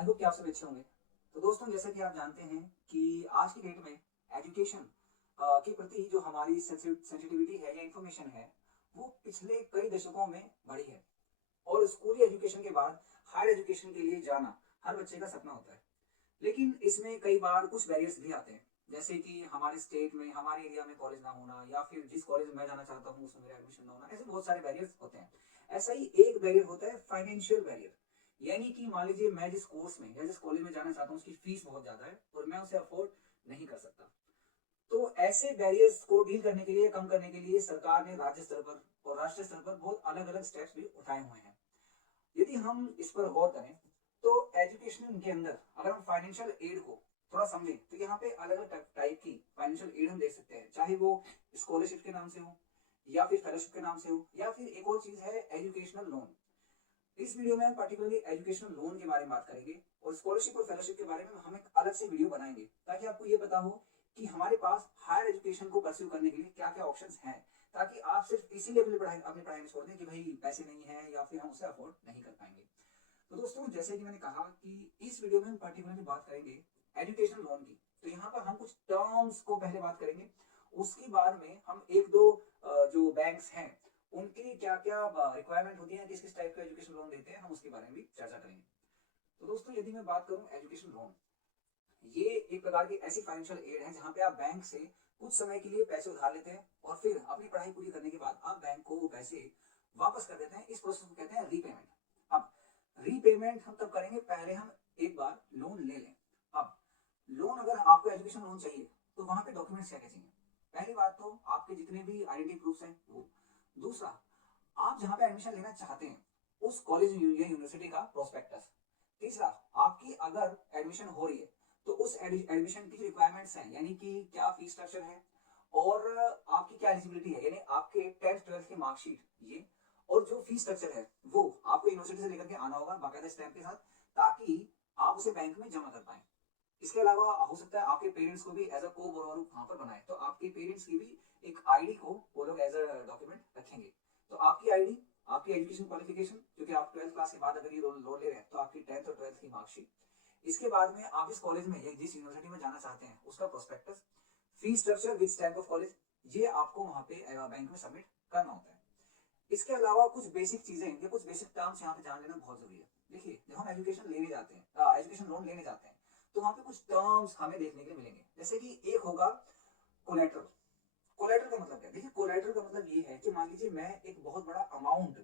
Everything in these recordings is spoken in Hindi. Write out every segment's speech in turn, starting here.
आई होप कि आप सब अच्छे होंगे। तो दोस्तों, जैसा कि आप जानते हैं कि आज की डेट में एजुकेशन के प्रति जो हमारी सेंसिटिविटी है या इन्फॉर्मेशन है, वो पिछले कई दशकों में बढ़ी है। और स्कूली एजुकेशन के बाद हायर एजुकेशन के लिए जाना हर बच्चे का सपना होता है। लेकिन इसमें कई बार कुछ बैरियर्स भी आते हैं, जैसे कि हमारे स्टेट में, हमारे एरिया में कॉलेज ना होना, या फिर जिस कॉलेज में मैं जाना चाहता हूँ उसमें मेरा एडमिशन ना होना। ऐसे बहुत सारे बैरियर्स होते हैं। ऐसा ही एक बैरियर होता है फाइनेंशियल बैरियर। यानी कि मान लीजिए मैं जिस कोर्स में या जिस कॉलेज में जाना चाहता हूँ उसकी फीस बहुत ज्यादा है और मैं उसे अफोर्ड नहीं कर सकता। तो ऐसे बैरियर्स को डील करने के लिए, कम करने के लिए सरकार ने राज्य स्तर पर और राष्ट्रीय स्तर पर बहुत अलग अलग स्टेप्स भी उठाए हुए हैं। यदि हम इस पर गौर करें तो एजुकेशन के अंदर अगर हम फाइनेंशियल एड को थोड़ा समझें तो यहाँ पे अलग अलग टाइप की फाइनेंशियल एड हम देख सकते हैं, चाहे वो स्कॉलरशिप के नाम से हो, या फिर फेलोशिप के नाम से हो, या फिर एक और चीज है एजुकेशनल लोन। इस वीडियो में हम पर्टिकुलरली एजुकेशनल लोन के बारे में बात करेंगे और स्कॉलरशिप और फेलोशिप के बारे में हम एक अलग से वीडियो बनाएंगे, ताकि आपको ये पता हो कि हमारे पास हायर एजुकेशन को परस्यू करने के लिए क्या क्या ऑप्शंस हैं, ताकि आप सिर्फ इसी लेवल पढ़ाई अपनी पढ़ाई में छोड़ दें कि भाई पैसे नहीं है या फिर हम उसे अफोर्ड नहीं कर पाएंगे। तो दोस्तों, जैसे कि मैंने कहा कि इस वीडियो में हम पर्टिकुलरली बात करेंगे एजुकेशन लोन की। तो यहाँ पर हम कुछ टर्म्स को पहले बात करेंगे, उसके बाद में हम एक दो जो बैंक्स हैं उनकी क्या क्या रिक्वायरमेंट होती है, किस किस टाइप का एजुकेशन लोन देते हैं, हम उसके बारे में भी चर्चा करेंगे। तो दोस्तों, यदि मैं बात करूं एजुकेशन लोन, ये एक प्रकार की ऐसी फाइनेंशियल एड है जहां पे आप बैंक से कुछ समय के लिए पैसे उधार लेते हैं और फिर अपनी पढ़ाई पूरी करने के बाद आप बैंक को वो पैसे वापस कर देते हैं। इस प्रोसेस को कहते हैं रीपेमेंट। अब रीपेमेंट हम तब करेंगे, पहले हम एक बार लोन ले लें। अब लोन, अगर आपको एजुकेशन लोन चाहिए तो वहां पे डॉक्यूमेंट्स क्या क्या चाहिए? पहली बात तो आपके जितने भी आइडेंटिटी प्रूफ्स हैं वो। दूसरा, आप जहां पे एडमिशन लेना चाहते हैं उस कॉलेज या यूनिवर्सिटी का प्रोस्पेक्टस। तीसरा, आपकी अगर एडमिशन हो रही है तो उस एडमिशन की रिक्वायरमेंट्स हैं, यानी कि क्या फीस स्ट्रक्चर है और आपकी क्या एलिजिबिलिटी है, यानी आपके 10th 12th की मार्कशीट ये, और जो फीस स्ट्रक्चर है वो आपको यूनिवर्सिटी से लेकर के आना होगा बाकायदा स्टैम्प के साथ, ताकि आप उसे बैंक में जमा कर पाए। इसके अलावा हो सकता है आपके पेरेंट्स को भी एज अ को बोरोवर वहां पर बनाए, तो आपके पेरेंट्स की भी एक आईडी को वो लोग एज अ डॉक्यूमेंट रखेंगे। तो आपकी आईडी, आपकी एजुकेशन क्वालिफिकेशन, क्योंकि आप 12th क्लास के बाद अगर ये लोन ले रहे हैं तो आपकी 10th और 12th की मार्कशीट। इसके बाद में आप इस कॉलेज में या जिस यूनिवर्सिटी में जाना चाहते हैं उसका prospectus, fees structure with stamp of college, ये आपको वहां पे बैंक में सबमिट करना होता है। इसके अलावा कुछ बेसिक चीजें या कुछ बेसिक टर्म्स यहाँ पे जान लेना बहुत जरूरी है। देखिए, जब हम एजुकेशन लेने जाते हैं, एजुकेशन लोन लेने जाते हैं, तो वहां पे कुछ टर्म्स हमें देखने के लिए मिलेंगे। जैसे कि एक होगा कोलेटरल। कोलेटरल का मतलब क्या है? देखिए, कोलेटरल का मतलब ये है कि मान लीजिए मैं एक बहुत बड़ा अमाउंट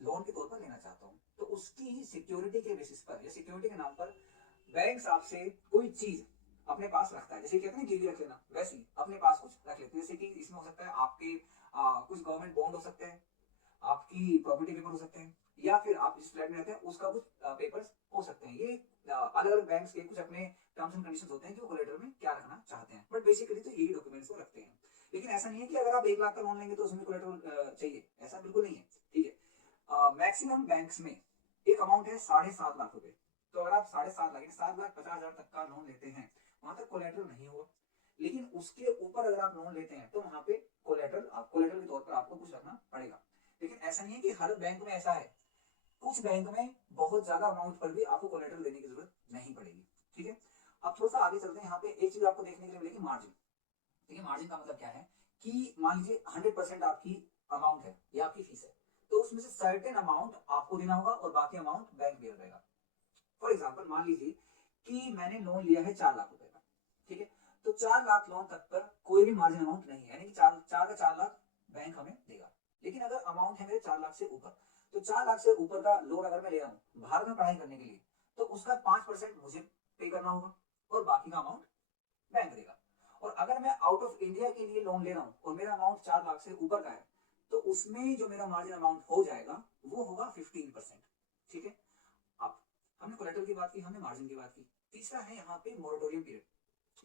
लोन के तौर पर लेना चाहता हूँ, तो उसकी सिक्योरिटी के बेसिस पर या सिक्योरिटी के नाम पर बैंक आपसे कोई चीज अपने पास रखता है। जैसे कहते हैं गिरवी रख लेना, वैसे ही अपने पास कुछ रख लेते हैं। जैसे कि इसमें हो सकता है आपके कुछ गवर्नमेंट बॉन्ड हो सकते हैं, आपकी प्रॉपर्टी पेपर हो सकते हैं, या फिर आप जिस फ्लैट में रहते हैं उसका कुछ पेपर्स हो सकते हैं। ये अलग अलग बैंक्स के कुछ अपने टर्म्स एंड कंडीशंस होते हैं कि वो कोलेटरल में क्या रखना चाहते हैं, बट बेसिकली तो यही डॉक्यूमेंट्स को रखते हैं। लेकिन ऐसा नहीं है कि अगर आप 1 लाख का लोन लेंगे तो उसमें कोलेटरल चाहिए, ऐसा बिल्कुल नहीं है। ठीक है, मैक्सिमम बैंक्स में एक अमाउंट है 7.5 लाख रुपए। तो अगर आप 7.5 लाख 7,50,000 तक का लोन लेते हैं, वहां तक कोलेटरल नहीं होगा। लेकिन उसके ऊपर अगर आप लोन लेते हैं तो वहां पे कोलेटरल के तौर पर आपको कुछ रखना पड़ेगा। लेकिन ऐसा नहीं है कि हर बैंक में ऐसा है। कुछ बैंक में बहुत ज्यादा अमाउंट पर भी आपको कोलेटरल देने की जरूरत नहीं पड़ेगी। ठीक है, अब थोड़ा सा आगे चलते हैं। यहाँ पे एक चीज आपको देखने के लिए मिलेगी, मार्जिन। देखिए, मार्जिन का मतलब क्या है कि मान लीजिए 100% आपकी अमाउंट है या आपकी फीस है, तो उसमें से सर्टेन अमाउंट आपको देना होगा और बाकी अमाउंट बैंक बेयर करेगा। फॉर एग्जाम्पल, मान लीजिए कि मैंने लोन लिया है 4 लाख रुपए का। ठीक है, तो 4 लाख लोन तक पर कोई भी मार्जिन अमाउंट नहीं है, यानी कि चार का 4 लाख बैंक हमें देगा। लेकिन अगर अमाउंट है मेरे 4 लाख से ऊपर, तो 4 लाख से ऊपर का लोन अगर मैं ले रहा हूँ बाहर में पढ़ाई करने के लिए, तो उसका 5% मुझे पे करना होगा और बाकी का अमाउंट बैंक देगा। और अगर मैं आउट ऑफ इंडिया के लिए लोन ले रहा हूँ और मेरा अमाउंट 4 लाख से ऊपर का है, तो उसमें जो मेरा मार्जिन अमाउंट हो जाएगा वो होगा 15%। ठीक है, अब हमने कोलेटरल की बात की, हमने मार्जिन की बात की। तीसरा है यहाँ पे मोरेटोरियम पीरियड।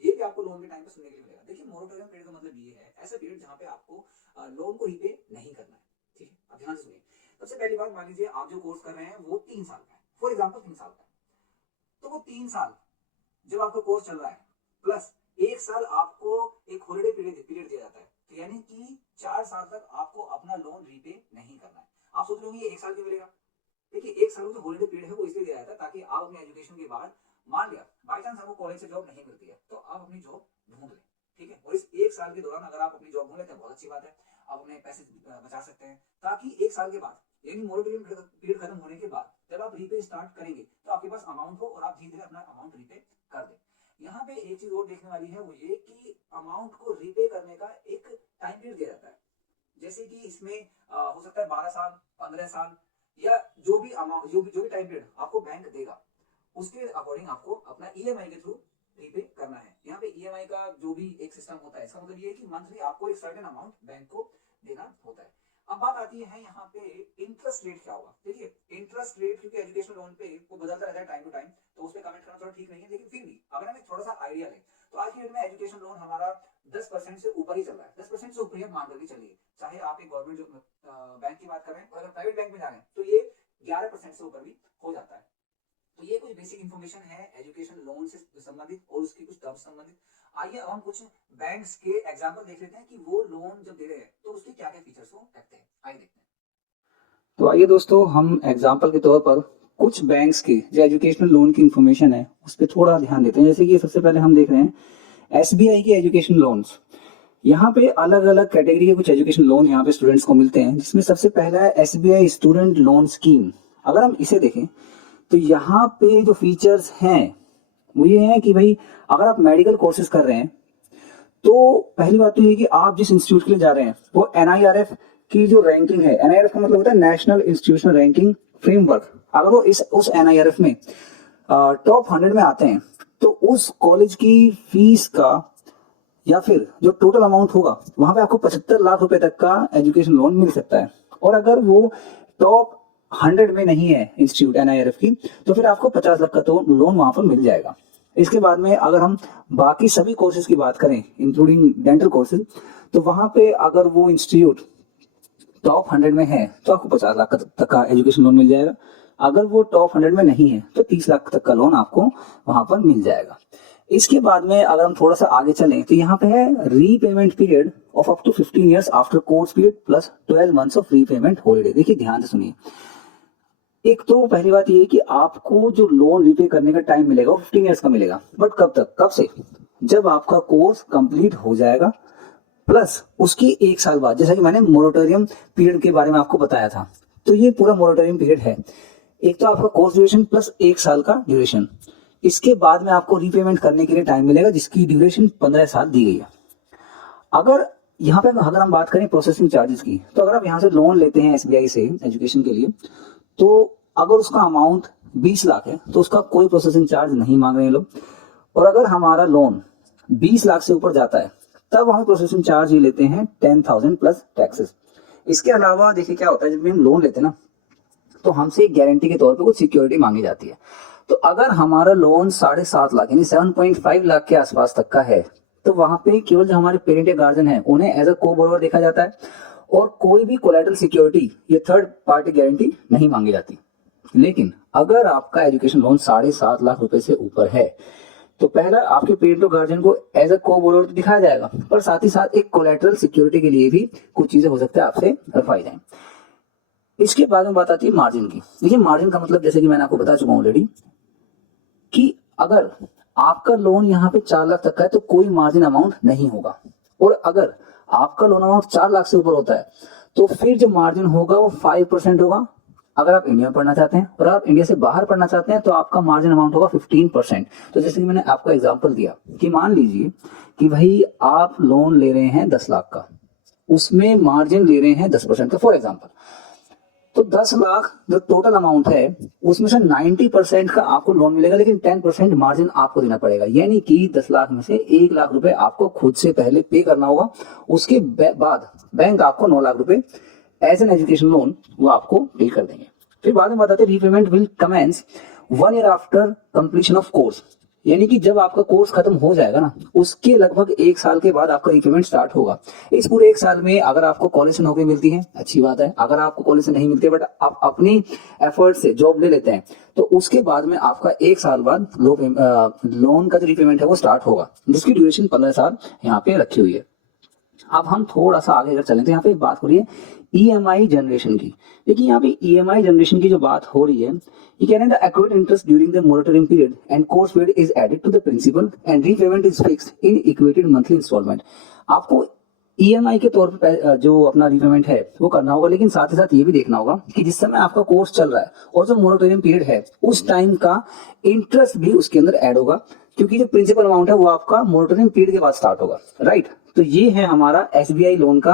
ये भी आपको लोन के टाइम पे सुनने के लिए मिलेगा। देखिए, मोरेटोरियम पीरियड का मतलब ये है ऐसा पीरियड जहाँ पे आपको लोन को रीपे नहीं करना है। ठीक है, अब ध्यान से सुनिए। सबसे पहली बात, मान लीजिए आप जो कोर्स कर रहे हैं वो 3 साल का है, फॉर एग्जाम्पल 3 साल का है। तो वो 3 साल जब आपका कोर्स चल रहा है, प्लस 1 साल आपको एक हॉलिडे पीरियड दिया जाता है, तो यानी कि 4 साल तक आपको अपना लोन रीपे नहीं करना है। आप सोच रहे होंगे ये 1 साल क्यों मिलेगा? देखिए, एक साल जो हॉलीडे पीरियड है वो इसलिए दिया जाता है ताकि आप अपने एजुकेशन के बाद, मान लिया बाई चांस आपको कॉलेज से जॉब नहीं मिलती है, तो आप अपनी जॉब ढूंढ लें, ठीक है। और इस एक साल के दौरान अगर आप अपनी जॉब ढूंढ लेते हैं, बहुत अच्छी बात है, आप अपने पैसे बचा सकते हैं, ताकि एक साल के बाद, यानी मोरेटोरियम पीरियड खत्म होने के बाद जब आप रीपे स्टार्ट करेंगे तो आपके पास अमाउंट हो और आप धीरे धीरे अपना अमाउंट रीपे कर दें। यहाँ पे एक चीज और देखने वाली है, वो ये कि अमाउंट को रीपे करने का एक टाइम पीरियड दिया जाता है। जैसे कि इसमें हो सकता है 12 साल, 15 साल, या जो भी अमाउंट, जो भी टाइम पीरियड आपको बैंक देगा, उसके अकॉर्डिंग आपको अपना ईएमआई के थ्रू रीपे करना है। यहाँ पे ईएमआई का जो भी एक सिस्टम होता है, इसका मतलब ये है कि मंथली आपको एक सर्टेन अमाउंट बैंक को देना होता है। अब बात आती है यहाँ पे इंटरेस्ट रेट क्या होगा। देखिए, इंटरेस्ट रेट क्योंकि एजुकेशन लोन पे वो बदलता रहता है टाइम टू टाइम, तो उस पर कमेंट करना थोड़ा ठीक नहीं है, लेकिन फिर भी अगर हम एक थोड़ा सा आइडिया लें तो आज की डेट में एजुकेशन लोन हमारा 10% से ऊपर ही चल रहा है। 10% से ऊपर ही आप मान करके चलिए, चाहे आप एक गवर्नमेंट बैंक की बात करें और अगर प्राइवेट बैंक में जा रहे हैं तो ये 11% से ऊपर भी हो जाता है। तो ये कुछ बेसिक इंफॉर्मेशन है एजुकेशन लोन से संबंधित और उसकी कुछ टर्म्स संबंधित। आइए अब हम कुछ बैंक्स के एग्जांपल देख लेते हैं कि वो लोन जब दे रहे हैं तो उसके क्या क्या फीचर्स को रखते हैं। आइए देखते हैं। तो आइए दोस्तों, हम एग्जांपल के तौर पर कुछ बैंक्स के जो एजुकेशनल लोन की इंफॉर्मेशन है उस पर थोड़ा ध्यान देते हैं। जैसे कि सबसे पहले हम देख रहे हैं एसबीआई के एजुकेशन लोन्स। यहाँ पे अलग अलग कैटेगरी के कुछ एजुकेशन लोन यहाँ पे स्टूडेंट्स को मिलते हैं, जिसमें सबसे पहला है एसबीआई स्टूडेंट लोन स्कीम। अगर हम इसे देखें तो यहाँ पे जो फीचर्स हैं वो ये है कि भाई अगर आप मेडिकल कोर्सेज कर रहे हैं तो पहली बात तो ये कि आप जिस इंस्टीट्यूट के लिए जा रहे हैं वो एनआईआरएफ की जो रैंकिंग है, एनआईआरएफ का मतलब होता है नेशनल इंस्टीट्यूशनल रैंकिंग फ्रेमवर्क, अगर वो उस एनआईआरएफ में टॉप 100 में आते हैं तो उस कॉलेज की फीस का या फिर जो टोटल अमाउंट होगा वहां पे आपको 75 लाख रुपए तक का एजुकेशन लोन मिल सकता है। और अगर वो टॉप 100 में नहीं है इंस्टीट्यूट एनआईआरएफ की तो फिर आपको 50 लाख का तो लोन वहां पर मिल जाएगा। इसके बाद में अगर हम बाकी सभी कोर्सेज की बात करें इंक्लूडिंग डेंटल कोर्सेज, तो वहां पे अगर वो इंस्टीट्यूट टॉप 100 में है तो आपको 50 लाख तक का एजुकेशन लोन मिल जाएगा। अगर वो टॉप 100 में नहीं है तो 30 लाख तक का लोन आपको वहां पर मिल जाएगा। इसके बाद में अगर हम थोड़ा सा आगे चलें तो यहाँ पे है repayment period of up to 15 years after course period plus 12 months of repayment holiday. देखिए ध्यान से सुनिए, एक तो पहली बात ये है कि आपको जो लोन रीपे करने का टाइम मिलेगा वो 15 इयर्स का मिलेगा, बट कब तक, कब से, जब आपका कोर्स कंप्लीट हो जाएगा प्लस उसकी एक साल बाद, जैसा कि मैंने मोरेटोरियम पीरियड के बारे में आपको बताया था। तो ये पूरा मोरेटोरियम पीरियड है, एक तो आपका कोर्स ड्यूरेशन प्लस एक साल का ड्यूरेशन। इसके बाद में आपको रीपेमेंट करने के लिए टाइम मिलेगा जिसकी ड्यूरेशन 15 साल दी गई है। अगर यहाँ पे अगर हम बात करें प्रोसेसिंग चार्जेस की, तो अगर आप यहाँ से लोन लेते हैं एसबीआई से एजुकेशन के लिए, तो अगर उसका अमाउंट 20 लाख है तो उसका कोई प्रोसेसिंग चार्ज नहीं मांग रहे हैं लोग। और अगर हमारा लोन 20 लाख से ऊपर जाता है तब हम प्रोसेसिंग चार्ज ही लेते हैं 10,000 प्लस टैक्सेस। इसके अलावा देखिए क्या होता है, जब हम लोन लेते हैं ना तो हमसे गारंटी के तौर पे कुछ सिक्योरिटी मांगी जाती है। तो अगर हमारा लोन 7.5 लाख यानी 7.5 लाख के आसपास तक का है तो वहां पे केवल जो हमारे पेरेंट या गार्जियन है उन्हें एज अ को बोरोवर देखा जाता है और कोई भी कोलैटरल सिक्योरिटी या थर्ड पार्टी गारंटी नहीं मांगी जाती। लेकिन अगर आपका एजुकेशन लोन 7.5 लाख रुपए से ऊपर है तो पहला आपके पेरेंट और गार्जियन को एज अ को बोरोवर दिखाया जाएगा, पर साथ ही साथ एक कोलैटरल सिक्योरिटी के लिए भी कुछ चीजें हो सकता है आपसे रखवाई जाए। इसके बाद में बात आती है मार्जिन की। देखिए मार्जिन का मतलब जैसे कि मैंने आपको बता चुका हूं ऑलरेडी कि अगर आपका लोन यहाँ पे 4 लाख तक का है तो कोई मार्जिन अमाउंट नहीं होगा, और अगर आपका लोन अमाउंट 4 लाख से ऊपर होता है तो फिर जो मार्जिन होगा वो 5% होगा। अगर आप इंडिया में पढ़ना चाहते हैं और आप इंडिया से बाहर पढ़ना चाहते हैं तो आपका मार्जिन अमाउंट होगा 15%। तो जैसे कि मैंने आपको एग्जांपल दिया कि मान लीजिए कि भाई आप लोन ले रहे हैं 10 लाख का, उसमें मार्जिन ले रहे हैं 10% का फॉर एग्जांपल, तो 10 लाख जो टोटल अमाउंट है उसमें से 90% का आपको लोन मिलेगा, लेकिन 10% मार्जिन आपको देना पड़ेगा। यानी कि 10 लाख में से 1 लाख रुपए आपको खुद से पहले पे करना होगा, उसके बाद बैंक आपको 9 लाख रुपए एज एन एजुकेशन लोन वो आपको पे कर देंगे। फिर बाद में बताते हैं repayment will commence 1 year after completion of course, यानी कि जब आपका कोर्स खत्म हो जाएगा ना उसके लगभग 1 साल के बाद आपका रीपेमेंट स्टार्ट होगा। इस पूरे 1 साल में अगर आपको कॉलेज से नौकरी मिलती है अच्छी बात है, अगर आपको कॉलेज से नहीं मिलती है बट आप अपनी एफर्ट से जॉब ले लेते हैं तो उसके बाद में आपका 1 साल बाद लोन का जो रीपेमेंट है वो स्टार्ट होगा, जिसकी ड्यूरेशन 15 साल यहाँ पे रखी हुई है। अब हम थोड़ा सा आगे अगर चलें तो यहाँ पे बात हो रही है ईएमआई जनरेशन की। देखिए यहाँ पे ईएमआई जनरेशन की जो बात हो रही है, ये कह रहे हैं the accrued interest during the moratorium period and course period is added to the principal and repayment is fixed in equated monthly instalment. आपको ईएमआई के तौर पर जो अपना रीपेमेंट है वो करना होगा, लेकिन साथ ही साथ ये भी देखना होगा कि जिस समय आपका कोर्स चल रहा है और जो मोरेटोरियम पीरियड है उस टाइम का इंटरेस्ट भी उसके अंदर ऐड होगा, क्योंकि जो प्रिंसिपल अमाउंट है वो आपका मोरेटोरियम पीरियड के बाद स्टार्ट होगा, राइट। तो ये है हमारा एसबीआई लोन का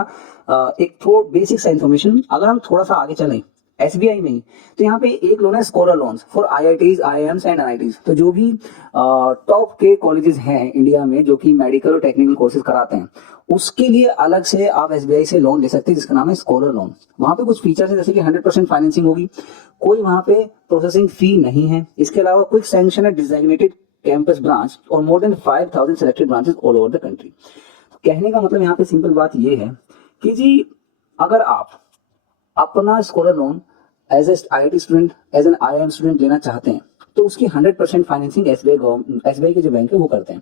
एक थोड़ा बेसिक सा इन्फॉर्मेशन। अगर हम थोड़ा सा आगे चलें एसबीआई में ही, तो यहाँ पे एक लोन है scholar loans for IITs, IIMs and NITs. तो जो भी टॉप के कॉलेजेस हैं इंडिया में जो कि मेडिकल और टेक्निकल कोर्सेज कराते हैं, उसके लिए अलग से आप एसबीआई से लोन ले सकते हैं, जिसका नाम है स्कॉलर लोन। वहां पे कुछ फीचर्स है, जैसे कि 100% फाइनेंसिंग होगी, कोई वहां पे प्रोसेसिंग फी नहीं है। इसके अलावा क्विक सैंक्शन है डिजाइनेटेड कैंपस ब्रांच और more than 5000 selected branches all over the country. कहने का मतलब यहाँ पे सिंपल बात ये है कि जी अगर आप अपना scholar loan as a IIT student, as an IIM student लेना चाहते हैं, तो उसकी 100% फाइनेंसिंग एसबीआई के जो बैंक है वो करते हैं।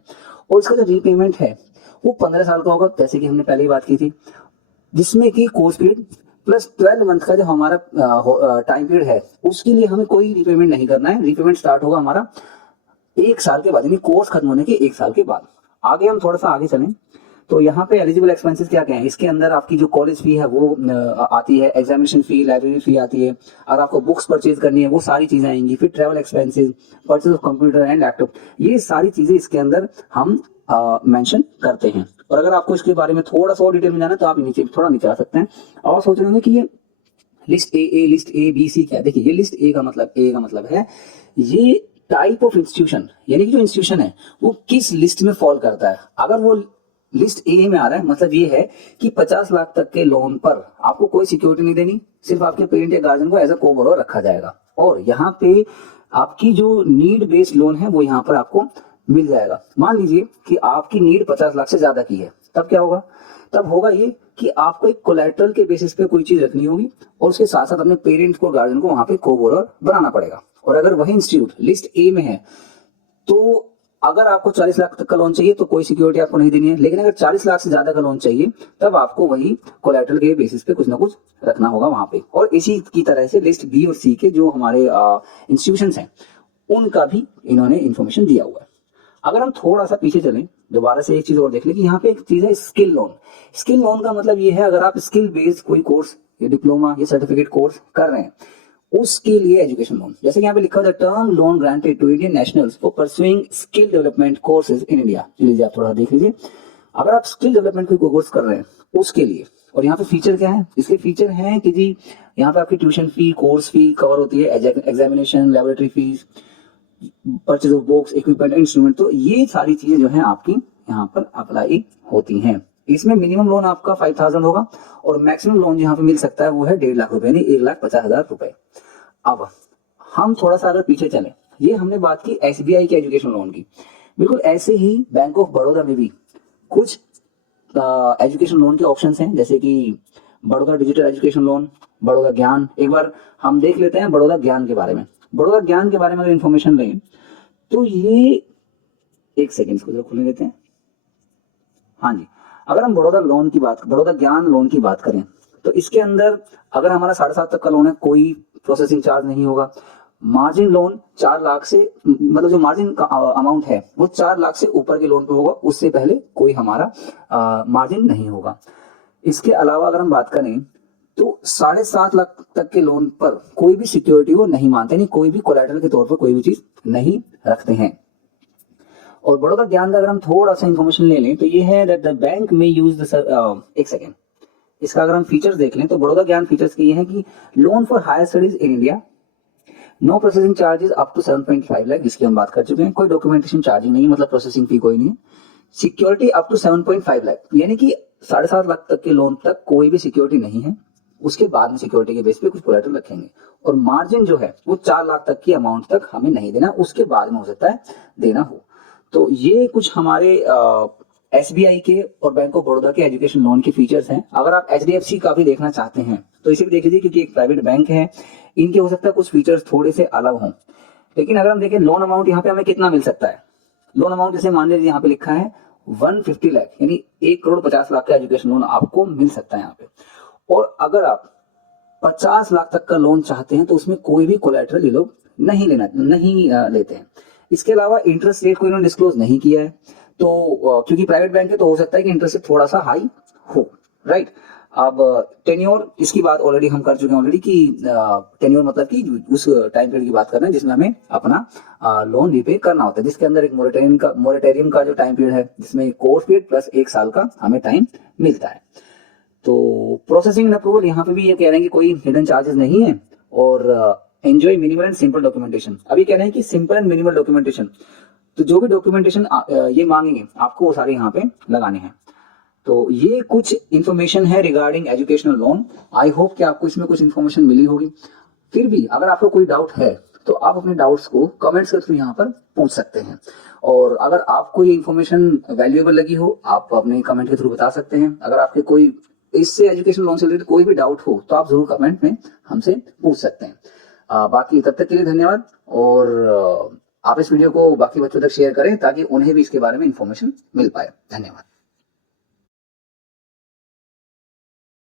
और इसका जो रीपेमेंट है वो 15 साल का होगा, जैसे कि हमने पहले ही बात की थी, जिसमें कि कोर्स पीरियड प्लस 12 मंथ का जो हमारा टाइम पीरियड है उसके लिए हमें कोई रीपेमेंट नहीं करना है। रीपेमेंट स्टार्ट होगा हमारा 1 साल के बाद, यानी कोर्स खत्म होने के 1 साल के बाद। आगे हम थोड़ा सा आगे चलें तो यहाँ पे एलिजिबल एक्सपेंसेस क्या क्या है। इसके अंदर आपकी जो कॉलेज फी है वो आती है, एग्जामिनेशन फी, लाइब्रेरी फी आती है, अगर आपको बुक्स परचेज करनी है वो सारी चीजें आएंगी, फिर travel expenses, purchase of computer and laptop, ये सारी चीजें इसके अंदर हम मेंशन करते हैं। और अगर आपको इसके बारे में थोड़ा सा और डिटेल में जाना है तो आप थोड़ा नीचे आ सकते हैं। और सोच रहे होंगे कि ये list list A B C क्या है। देखिए ये लिस्ट ए का मतलब है ये टाइप ऑफ इंस्टीट्यूशन, यानी कि जो इंस्टीट्यूशन है वो किस लिस्ट में फॉल करता है। अगर वो लिस्ट ए में आ रहा है मतलब ये है कि 50 लाख तक के लोन पर आपको कोई सिक्योरिटी नहीं देनी, सिर्फ आपके पेरेंट या गार्जियन को एज अ को बोरोवर रखा जाएगा। और यहाँ पे आपकी जो नीड बेस्ड लोन है वो यहाँ पर आपको मिल जाएगा। मान लीजिए कि आपकी नीड 50 लाख से ज्यादा की है, तब क्या होगा? तब होगा ये कि आपको एक कोलैटरल के बेसिस पे कोई चीज रखनी होगी और उसके साथ साथ अपने पेरेंट्स को, गार्जियन को वहां पे को बोरोवर बनाना पड़ेगा। और अगर वही इंस्टीट्यूट लिस्ट ए में है तो अगर आपको 40 लाख तक का लोन चाहिए तो कोई सिक्योरिटी आपको नहीं देनी है, लेकिन अगर 40 लाख से ज्यादा का लोन चाहिए तब आपको वही कोलैटरल के बेसिस पे कुछ ना कुछ रखना होगा वहां पे। और इसी की तरह से लिस्ट बी और सी के जो हमारे इंस्टीट्यूशंस हैं उनका भी इन्होंने इंफॉर्मेशन दिया हुआ है। अगर हम थोड़ा सा पीछे चलें, दोबारा से एक चीज और देख लें कि यहाँ पे एक चीज है स्किल लोन। स्किल लोन का मतलब ये है अगर आप स्किल बेस्ड कोई कोर्स या डिप्लोमा या सर्टिफिकेट कोर्स कर रहे हैं उसके लिए एजुकेशन लोन। जैसे कि यहाँ पे लिखा हुआ है term loan granted to Indian nationals for pursuing skill development courses in India. लीजिए आप थोड़ा देख लीजिए, अगर आप स्किल डेवलपमेंट कोई कोर्स कर रहे हैं उसके लिए। और यहाँ पे फीचर क्या है? इसके फीचर हैं कि जी यहाँ पे आपकी tuition fee, course fee cover होती है, examination, laboratory fees, purchase of books, equipment, instrument, तो ये सारी चीजें जो है आपकी यहाँ पर अप्लाई होती हैं। इसमें मिनिमम लोन आपका 5000 होगा और मैक्सिमम लोन यहाँ पे मिल सकता है वो है 1.5 लाख रुपए, यानी 1,50,000 रुपए। अब हम थोड़ा सा अगर पीछे चले, ये हमने बात की एसबीआई के एजुकेशन लोन की, बिल्कुल ऐसे ही बैंक ऑफ बड़ौदा में भी कुछ एजुकेशन लोन के ऑप्शंस हैं, जैसे कि Baroda digital education loan, Baroda ज्ञान। एक बार हम देख लेते हैं बड़ौदा ज्ञान के बारे में। बड़ौदा ज्ञान के बारे में अगर इन्फॉर्मेशन लें तो ये एक सेकेंड इसको खुलने देते हैं। हाँ जी, अगर हम बड़ौदा ज्ञान लोन की बात करें तो इसके अंदर अगर हमारा 7.5 तक का लोन है कोई प्रोसेसिंग चार्ज नहीं होगा। मार्जिन लोन 4 लाख से, मतलब जो मार्जिन का अमाउंट है वो 4 लाख से ऊपर के लोन पे होगा, उससे पहले कोई हमारा मार्जिन नहीं होगा। इसके अलावा अगर हम बात करें तो 7.5 लाख तक के लोन पर कोई भी सिक्योरिटी वो नहीं मानते, नहीं कोई भी कोलैटरल के तौर पर कोई भी चीज नहीं रखते हैं। और बड़ौदा ज्ञान का अगर हम थोड़ा सा इंफॉर्मेशन ले लें तो ये है दैट द बैंक में यूज एक सेकेंड, इसका अगर हम फीचर्स देख लें तो बड़ौदा ज्ञान फीचर्स के ये हैं कि loan for higher studies in India, no processing charges up to 7.5 lakh, जिसकी हम बात कर चुके हैं। कोई डॉक्यूमेंटेशन चार्जिंग नहीं, मतलब प्रोसेसिंग फी कोई नहीं है। सिक्योरिटी अप टू 7.5 लाख, यानी कि 7.5 लाख तक के लोन तक कोई भी सिक्योरिटी नहीं है, उसके बाद में सिक्योरिटी के बेस पे कुछ कोलैटरल रखेंगे। और मार्जिन जो है वो 4 लाख तक की अमाउंट तक हमें नहीं देना, उसके बाद में हो सकता है देना हो। तो ये कुछ हमारे एसबीआई के और बैंक ऑफ बड़ौदा के एजुकेशन लोन के फीचर्स हैं। अगर आप एचडीएफसी का भी देखना चाहते हैं तो इसे भी देख लीजिए, क्योंकि एक प्राइवेट बैंक है, इनके हो सकता है कुछ फीचर्स थोड़े से अलग हों। लेकिन अगर हम देखें लोन अमाउंट यहाँ पे हमें कितना मिल सकता है, लोन अमाउंट जैसे मान लीजिए यहाँ पे लिखा है 150 लाख यानी 1,50,00,000 का एजुकेशन लोन आपको मिल सकता है यहाँ पे। और अगर आप 50 लाख तक का लोन चाहते हैं तो उसमें कोई भी कोलैटरल ये लोग नहीं लेते हैं। इसके अलावा इंटरेस्ट रेट को इन्होंने डिस्क्लोज नहीं किया है, तो क्योंकि प्राइवेट बैंक है तो हो सकता है कि इंटरेस्ट रेट थोड़ा सा हाई हो, राइट। अब टेन्योर, इसकी बात ऑलरेडी हम कर चुके हैं ऑलरेडी कि टेन्योर मतलब कि उस टाइम पीरियड की बात कर रहे हैं जिसमें हमें अपना लोन रिपे करना होता है, जिसके अंदर एक मोरेटोरियम का जो टाइम पीरियड है जिसमें कोर्स पीरियड प्लस 1 साल का हमें टाइम मिलता है। तो प्रोसेसिंग एंड अप्रूवल यहाँ पे भी ये कह रहे हैं कि कोई हिडन चार्जेस नहीं है और enjoy minimal and simple documentation. अभी कह रहे हैं कि सिंपल एंड मिनिमल डॉक्यूमेंटेशन, तो जो भी डॉक्यूमेंटेशन ये मांगेंगे आपको वो सारे यहाँ पे लगाने हैं। तो ये कुछ इंफॉर्मेशन है regarding educational loan. I hope कि आपको इसमें कुछ इंफॉर्मेशन मिली होगी। फिर भी अगर आपको कोई डाउट है तो आप अपने डाउट्स को कमेंट्स के थ्रू यहाँ पर पूछ सकते हैं, और अगर आपको ये इंफॉर्मेशन वैल्यूएबल लगी हो आप अपने कमेंट के थ्रू बता सकते हैं। अगर आपके कोई इससे एजुकेशन लोन से रिलेटेड कोई भी डाउट हो तो आप जरूर कमेंट में हमसे पूछ सकते हैं। बाकी तब तक के लिए धन्यवाद, और आप इस वीडियो को बाकी बच्चों तक शेयर करें ताकि उन्हें भी इसके बारे में इंफॉर्मेशन मिल पाए। धन्यवाद।